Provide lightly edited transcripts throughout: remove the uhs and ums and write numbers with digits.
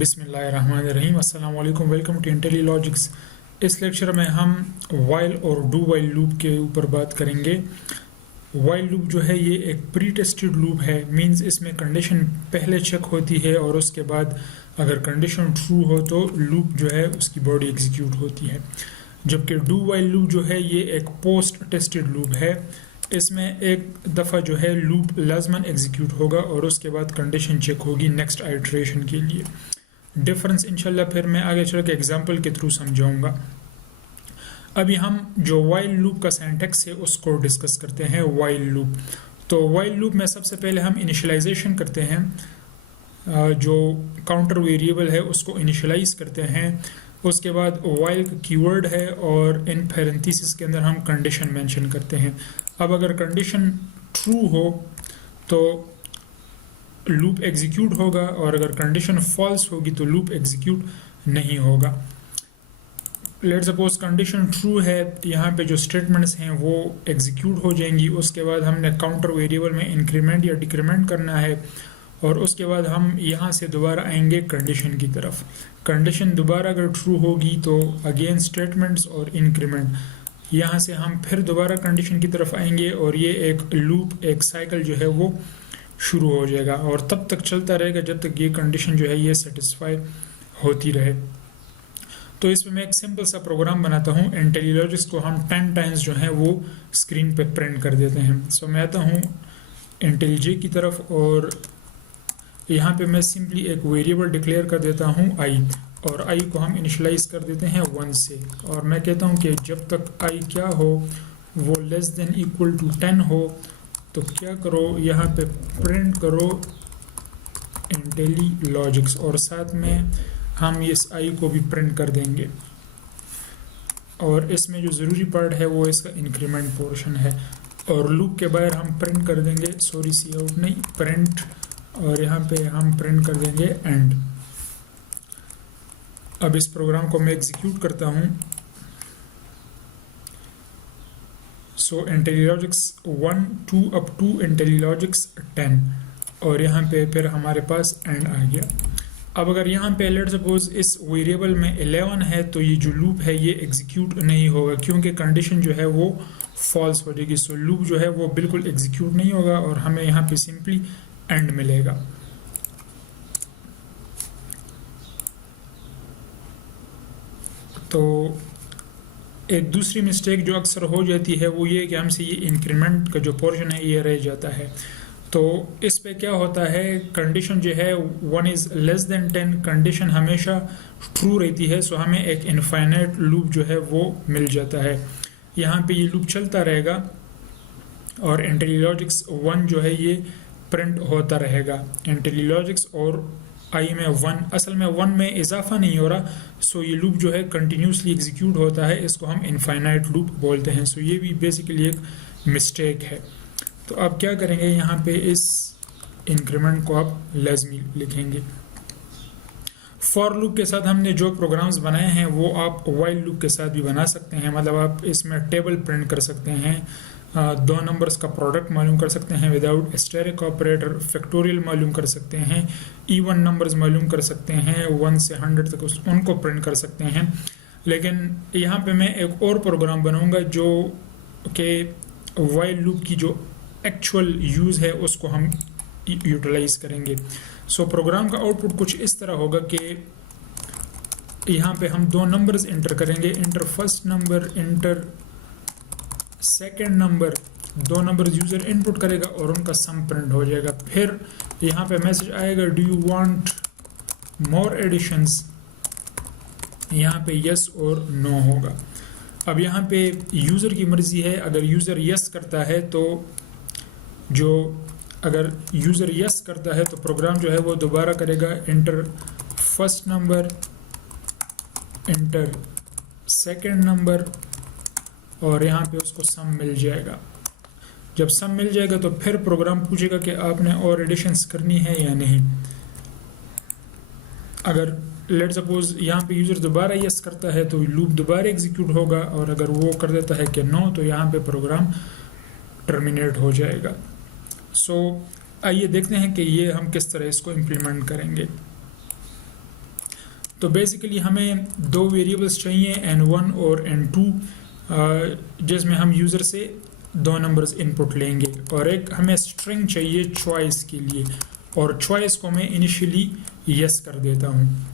बिस्मिल्लाहिर्रहमानिर्रहीम। अस्सलाम वालेकुम। Welcome to intellilogics. इस लेक्चर में हम वाइल और डू वाइल लूप के ऊपर बात करेंगे। वाइल लूप जो है ये एक प्री टेस्टेड लूप है, मींस इसमें कंडीशन पहले चेक होती है और उसके बाद अगर कंडीशन ट्रू हो तो लूप जो है उसकी बॉडी एग्जीक्यूट होती है। जबकि डू वाइल लूप जो है ये एक पोस्ट टेस्टेड लूप है। इसमें एक दफ़ा जो है लूप लाजमन एग्जीक्यूट होगा और उसके बाद कंडीशन चेक होगी नेक्स्ट आइट्रेशन के लिए। डिफरेंस इंशाल्लाह फिर मैं आगे चल के एग्जांपल के थ्रू समझाऊंगा। अभी हम जो वाइल लूप का सिंटैक्स है उसको डिस्कस करते हैं। वाइल लूप, तो वाइल लूप में सबसे पहले हम इनिशियलाइजेशन करते हैं, जो काउंटर वेरिएबल है उसको इनिशियलाइज करते हैं। उसके बाद वाइल का कीवर्ड है और इन पैरेंथेसिस के अंदर हम कंडीशन मेंशन करते हैं। अब अगर कंडीशन ट्रू हो तो लूप एग्जीक्यूट होगा और अगर कंडीशन फॉल्स होगी तो लूप एग्जीक्यूट नहीं होगा। लेट्स सपोज कंडीशन ट्रू है, यहाँ पे जो स्टेटमेंट्स हैं वो एग्जीक्यूट हो जाएंगी। उसके बाद हमने काउंटर वेरिएबल में इंक्रीमेंट या डिक्रीमेंट करना है और उसके बाद हम यहाँ से दोबारा आएंगे कंडीशन की तरफ। कंडीशन दोबारा अगर ट्रू होगी तो अगेन स्टेटमेंट्स और इंक्रीमेंट, यहाँ से हम फिर दोबारा कंडीशन की तरफ आएंगे और ये एक लूप, एक साइकिल जो है वो शुरू हो जाएगा और तब तक चलता रहेगा जब तक ये कंडीशन जो है ये सेटिस्फाई होती रहे। तो इसमें मैं एक सिंपल सा प्रोग्राम बनाता हूँ। इंटेलिलॉजिक्स को हम 10 टाइम्स जो है वो स्क्रीन पे प्रिंट कर देते हैं। सो मैं आता हूँ इंटेलिजे की तरफ और यहाँ पे मैं सिंपली एक वेरिएबल डिक्लेयर कर देता हूँ i, और i को हम इनिशियलाइज कर देते हैं 1 से, और मैं कहता हूँ कि जब तक i क्या हो वो लेस देन इक्वल टू 10 हो तो क्या करो, यहाँ पे प्रिंट करो इंटेलिलॉजिक्स और साथ में हम इस i को भी प्रिंट कर देंगे। और इसमें जो ज़रूरी पार्ट है वो इसका इंक्रीमेंट पोर्शन है और लूप के बाहर हम प्रिंट कर देंगे, सॉरी सी आउट नहीं, प्रिंट, और यहाँ पे हम प्रिंट कर देंगे एंड। अब इस प्रोग्राम को मैं एग्जीक्यूट करता हूँ। सो इंटेलिलॉजिक्स 1 2 अप टू इंटेलिलॉजिक्स 10 और यहाँ पे फिर हमारे पास एंड आ गया। अब अगर यहाँ पे लेट्स सपोज इस वेरिएबल में 11 है तो ये जो लूप है ये एग्जीक्यूट नहीं होगा क्योंकि कंडीशन जो है वो फॉल्स हो जाएगी। सो लूप जो है वो बिल्कुल एग्जीक्यूट नहीं होगा और हमें यहाँ पे सिंपली एंड मिलेगा। तो एक दूसरी मिस्टेक जो अक्सर हो जाती है वो ये कि हमसे ये इंक्रीमेंट का जो पोर्शन है ये रह जाता है। तो इस पे क्या होता है, कंडीशन जो है 1 इज़ लेस देन 10, कंडीशन हमेशा ट्रू रहती है। सो हमें एक इनफाइनाइट लूप जो है वो मिल जाता है। यहाँ पे ये लूप चलता रहेगा और इंटेलिलॉजिक्स 1 जो है ये प्रिंट होता रहेगा। इंटेलिलॉजिक्स और आई में 1, असल में 1 में इजाफा नहीं हो रहा, सो ये लूप जो है कंटिन्यूसली एग्जीक्यूट होता है। इसको हम इनफाइनाइट लूप बोलते हैं। सो ये भी बेसिकली एक मिस्टेक है। तो अब क्या करेंगे, यहाँ पे इस इंक्रीमेंट को आप लाजमी लिखेंगे। फॉर लूप के साथ हमने जो प्रोग्राम्स बनाए हैं वो आप वाइल लूप के साथ भी बना सकते हैं। मतलब आप इसमें टेबल प्रिंट कर सकते हैं, 2 नंबर्स का प्रोडक्ट मालूम कर सकते हैं विदाउट एस्टेरिक ऑपरेटर, फैक्टोरियल मालूम कर सकते हैं, इवन नंबर्स मालूम कर सकते हैं 1 से 100 तक उनको प्रिंट कर सकते हैं। लेकिन यहाँ पे मैं एक और प्रोग्राम बनाऊंगा जो कि वाइल लूप की जो एक्चुअल यूज़ है उसको हम यूटिलाइज करेंगे। सो प्रोग्राम का आउटपुट कुछ इस तरह होगा कि यहाँ पे हम 2 नंबर्स इंटर करेंगे, inter first number, inter second number, 2 number user input करेगा और उनका सम प्रिंट हो जाएगा। फिर यहाँ पे मैसेज आएगा do you want more additions, यहाँ पे यस और नो होगा। अब यहाँ पे यूज़र की मर्ज़ी है, अगर यूज़र यस करता है तो अगर यूज़र यस करता है तो प्रोग्राम जो है वो दोबारा करेगा inter first number, inter second number और यहाँ पे उसको सम मिल जाएगा। जब सम मिल जाएगा तो फिर प्रोग्राम पूछेगा कि आपने और एडिशंस करनी है या नहीं। अगर लेट सपोज यहाँ पे यूज़र दोबारा यस करता है तो लूप दोबारा एग्जीक्यूट होगा और अगर वो कर देता है कि नो तो यहाँ पे प्रोग्राम टर्मिनेट हो जाएगा। सो आइए देखते हैं कि ये हम किस तरह इसको इम्प्लीमेंट करेंगे। तो बेसिकली हमें दो वेरिएबल्स चाहिए n1 और n2 जिसमें हम यूज़र से दो नंबर्स इनपुट लेंगे, और एक हमें स्ट्रिंग चाहिए चॉइस के लिए, और चॉइस को मैं इनिशियली यस कर देता हूँ।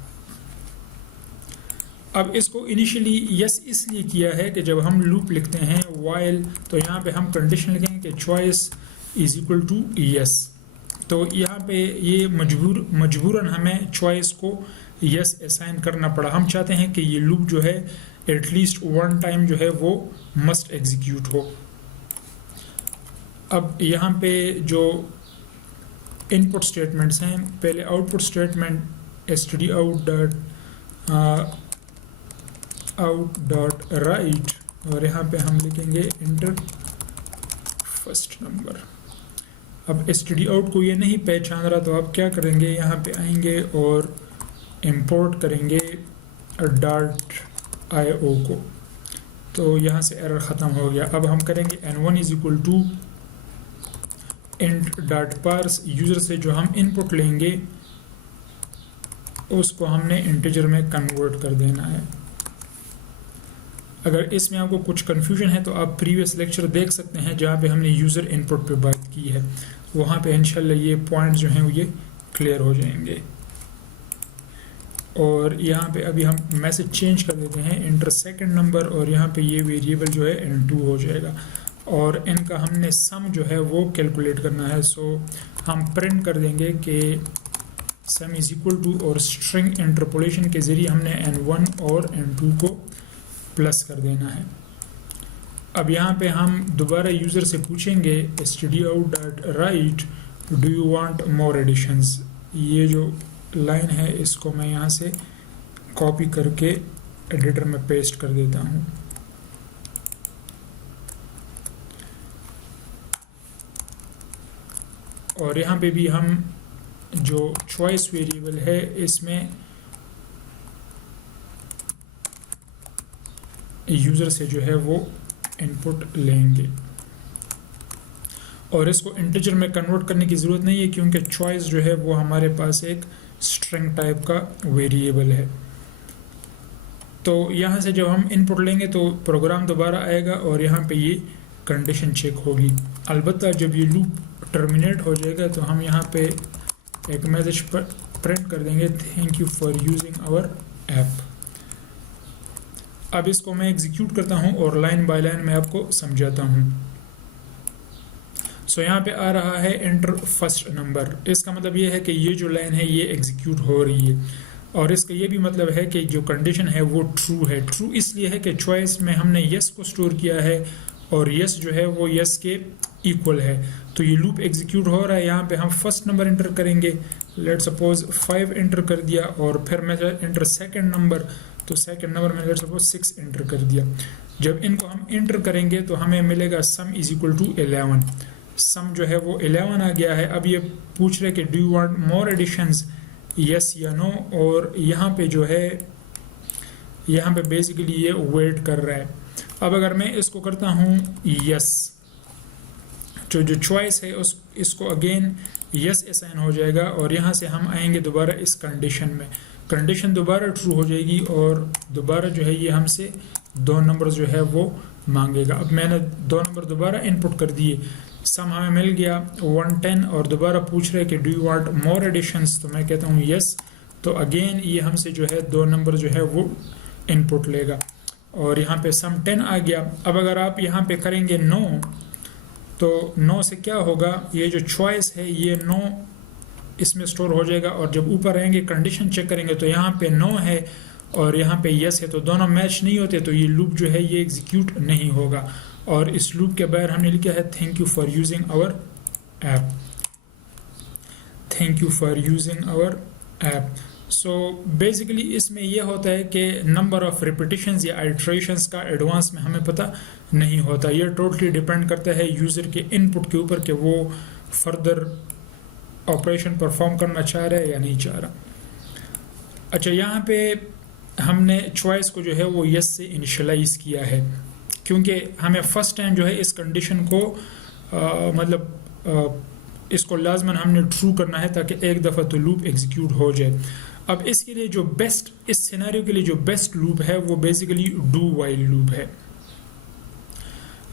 अब इसको इनिशियली यस इसलिए किया है कि जब हम लूप लिखते हैं वाइल, तो यहाँ पे हम कंडीशन लिखेंगे कि choice is equal to yes. तो यहाँ पे ये मजबूरन हमें चॉइस को यस असाइन करना पड़ा। हम चाहते हैं कि ये लूप जो है एटलीस्ट वन टाइम जो है वो मस्ट एग्जीक्यूट हो। अब यहाँ पे जो इनपुट स्टेटमेंट्स हैं, पहले आउटपुट स्टेटमेंट stdout.out.write, और यहाँ पे हम लिखेंगे इंटर फर्स्ट नंबर। अब stdout को ये नहीं पहचान रहा, तो आप क्या करेंगे, यहाँ पे आएंगे और इंपोर्ट करेंगे .io को, तो यहाँ से एरर ख़त्म हो गया। अब हम करेंगे n1 is equal to int.parse, user से जो हम इनपुट लेंगे उसको हमने इंटीजर में कन्वर्ट कर देना है। अगर इसमें आपको कुछ कन्फ्यूजन है तो आप प्रीवियस लेक्चर देख सकते हैं जहाँ पे हमने यूज़र इनपुट पे बात की है, वहाँ पे इंशाल्लाह ये पॉइंट्स जो हैं ये क्लियर हो जाएंगे। और यहाँ पे अभी हम मैसेज चेंज कर देते हैं इंटर सेकंड नंबर, और यहाँ पे ये वेरिएबल जो है n2 हो जाएगा, और इनका हमने सम जो है वो कैलकुलेट करना है। सो हम प्रिंट कर देंगे कि सम इज इक्वल टू, और स्ट्रिंग इंटरपोलेशन के ज़रिए हमने n1 और n2 को प्लस कर देना है। अब यहाँ पे हम दोबारा यूज़र से पूछेंगे stdout.write do you want more additions. ये जो लाइन है इसको मैं यहाँ से कॉपी करके एडिटर में पेस्ट कर देता हूँ। और यहाँ पे भी हम जो चॉइस वेरिएबल है इसमें यूज़र से जो है वो इनपुट लेंगे, और इसको इंटीजर में कन्वर्ट करने की ज़रूरत नहीं है क्योंकि चॉइस जो है वो हमारे पास एक स्ट्रिंग टाइप का वेरिएबल है। तो यहाँ से जब हम इनपुट लेंगे तो प्रोग्राम दोबारा आएगा और यहाँ पे ये कंडीशन चेक होगी। अलबत्ता जब ये लूप टर्मिनेट हो जाएगा तो हम यहाँ पे एक मैसेज प्रिंट कर देंगे, thank you for using our app. अब इसको मैं एग्जीक्यूट करता हूँ और लाइन बाय लाइन मैं आपको समझाता हूँ। सो यहाँ पे आ रहा है एंटर फर्स्ट नंबर। इसका मतलब ये है कि ये जो लाइन है ये एग्जीक्यूट हो रही है, और इसका ये भी मतलब है कि जो कंडीशन है वो ट्रू है। ट्रू इसलिए है कि चॉइस में हमने यस को स्टोर किया है और यस जो है वो यस के इक्वल है, तो ये लूप एग्जीक्यूट हो रहा है। यहाँ पे हम फर्स्ट नंबर एंटर करेंगे, लेट सपोज 5 एंटर कर दिया, और फिर मैं एंटर सेकंड नंबर, तो सेकंड नंबर में लेट सपोज 6 एंटर कर दिया। जब इनको हम एंटर करेंगे तो हमें मिलेगा सम इज इक्वल टू 11। सम जो है वो 11 आ गया है। अब ये पूछ रहे कि do you want more additions, yes या नो, और यहाँ पे जो है यहाँ पे बेसिकली ये वेट कर रहा है। अब अगर मैं इसको करता हूँ यस, जो चॉइस है इसको अगेन यस असाइन हो जाएगा, और यहाँ से हम आएंगे दोबारा इस कंडीशन में, कंडीशन दोबारा ट्रू हो जाएगी और दोबारा जो है ये हमसे 2 नंबर जो है वो मांगेगा। अब मैंने 2 नंबर दोबारा इनपुट कर दिए, सम हमें मिल गया 110, और दोबारा पूछ रहे कि do you want more additions, तो मैं कहता हूँ यस। तो अगेन ये हमसे जो है 2 नंबर जो है वो इनपुट लेगा, और यहाँ पे सम 10 आ गया। अब अगर आप यहाँ पे करेंगे नो, तो नो से क्या होगा, ये जो चॉइस है ये नो इसमें स्टोर हो जाएगा, और जब ऊपर आएंगे कंडीशन चेक करेंगे तो यहाँ पे नो है और यहाँ पे यस है, तो दोनों मैच नहीं होते, तो ये लूप जो है ये एग्जीक्यूट नहीं होगा। और इस लूप के बाहर हमने लिखा है thank you for using our app, thank you for using our app. So basically इसमें यह होता है कि नंबर ऑफ रिपीटिशंस या आइट्रेशंस का एडवांस में हमें पता नहीं होता। ये टोटली डिपेंड करता है यूज़र के इनपुट के ऊपर कि वो फर्दर ऑपरेशन परफॉर्म करना चाह रहा है या नहीं चाह रहा। अच्छा, यहाँ पे हमने चॉइस को जो है वो यस से इनिशियलाइज किया है, क्योंकि हमें फर्स्ट टाइम जो है इस कंडीशन को इसको लाजमन हमने ट्रू करना है ताकि एक दफ़ा तो लूप एग्जीक्यूट हो जाए। अब इसके लिए जो बेस्ट, इस सिनेरियो के लिए जो बेस्ट लूप है वो बेसिकली डू वाइल लूप है।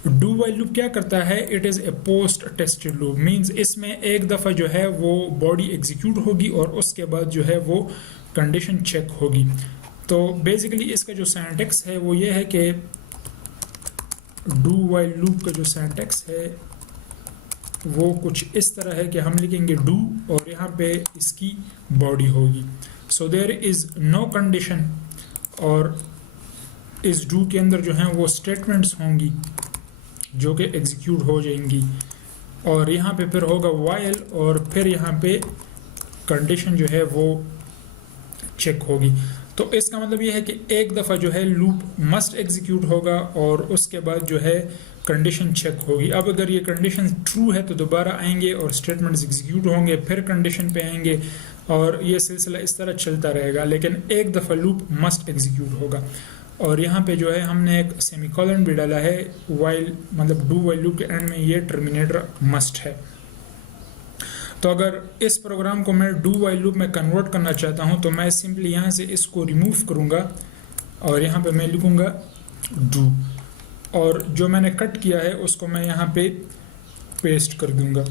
डू वाइल लूप क्या करता है, it is a post tested loop, means इसमें एक दफ़ा जो है वो बॉडी एग्जीक्यूट होगी और उसके बाद जो है वो कंडीशन चेक होगी। तो बेसिकली इसका जो सिंटैक्स है वो ये है कि डू वाइल लूप का जो सिंटैक्स है वो कुछ इस तरह है कि हम लिखेंगे डू और यहाँ पे इसकी बॉडी होगी। So there is no condition और इस डू के अंदर जो हैं वो स्टेटमेंट्स होंगी जो कि एग्जीक्यूट हो जाएंगी और यहाँ पे फिर होगा वाइल और फिर यहाँ पे कंडीशन जो है वो चेक होगी। तो इसका मतलब ये है कि एक दफ़ा जो है लूप मस्ट एग्जीक्यूट होगा और उसके बाद जो है कंडीशन चेक होगी। अब अगर ये कंडीशन ट्रू है तो दोबारा आएंगे और स्टेटमेंट्स एग्जीक्यूट होंगे, फिर कंडीशन पे आएंगे और ये सिलसिला इस तरह चलता रहेगा, लेकिन एक दफ़ा लूप मस्ट एग्जीक्यूट होगा। और यहाँ पे जो है हमने एक सेमीकोलन भी डाला है, वाइल मतलब डू वाइल लूप के एंड में ये टर्मिनेटर मस्ट है। तो अगर इस प्रोग्राम को मैं डू वाइल लूप में कन्वर्ट करना चाहता हूँ तो मैं सिंपली यहाँ से इसको रिमूव करूँगा और यहाँ पे मैं लिखूँगा डू और जो मैंने कट किया है उसको मैं यहाँ पे पेस्ट कर दूँगा।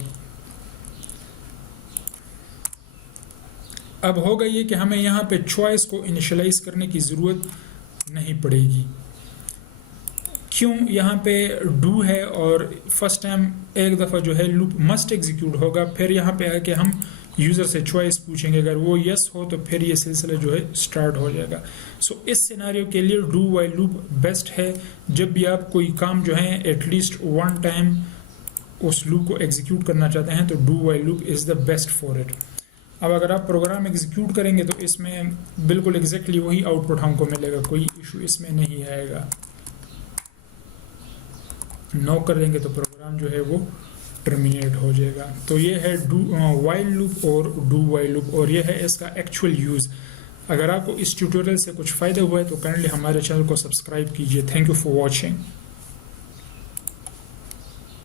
अब होगा ये कि हमें यहाँ पे चॉइस को इनिशियलाइज करने की ज़रूरत नहीं पड़ेगी। क्यों, यहाँ पे डू है और फर्स्ट टाइम एक दफ़ा जो है लूप मस्ट एग्जीक्यूट होगा, फिर यहाँ पे आके हम यूज़र से चॉइस पूछेंगे, अगर वो यस हो तो फिर ये सिलसिला जो है स्टार्ट हो जाएगा। सो इस सिनेरियो के लिए डू वाइल लूप बेस्ट है। जब भी आप कोई काम जो है एटलीस्ट वन टाइम उस लूप को एग्जीक्यूट करना चाहते हैं तो do while loop is the best for it. अब अगर आप प्रोग्राम एग्जीक्यूट करेंगे तो इसमें बिल्कुल एग्जैक्टली वही आउटपुट हमको मिलेगा, कोई इशू इसमें नहीं आएगा। नो कर देंगे तो प्रोग्राम जो है वो टर्मिनेट हो जाएगा। तो ये है डू वाइल लूप और डू वाइल लूप और ये है इसका एक्चुअल यूज़। अगर आपको इस ट्यूटोरियल से कुछ फ़ायदा हुआ है तो काइंडली हमारे चैनल को सब्सक्राइब कीजिए। Thank you for watching.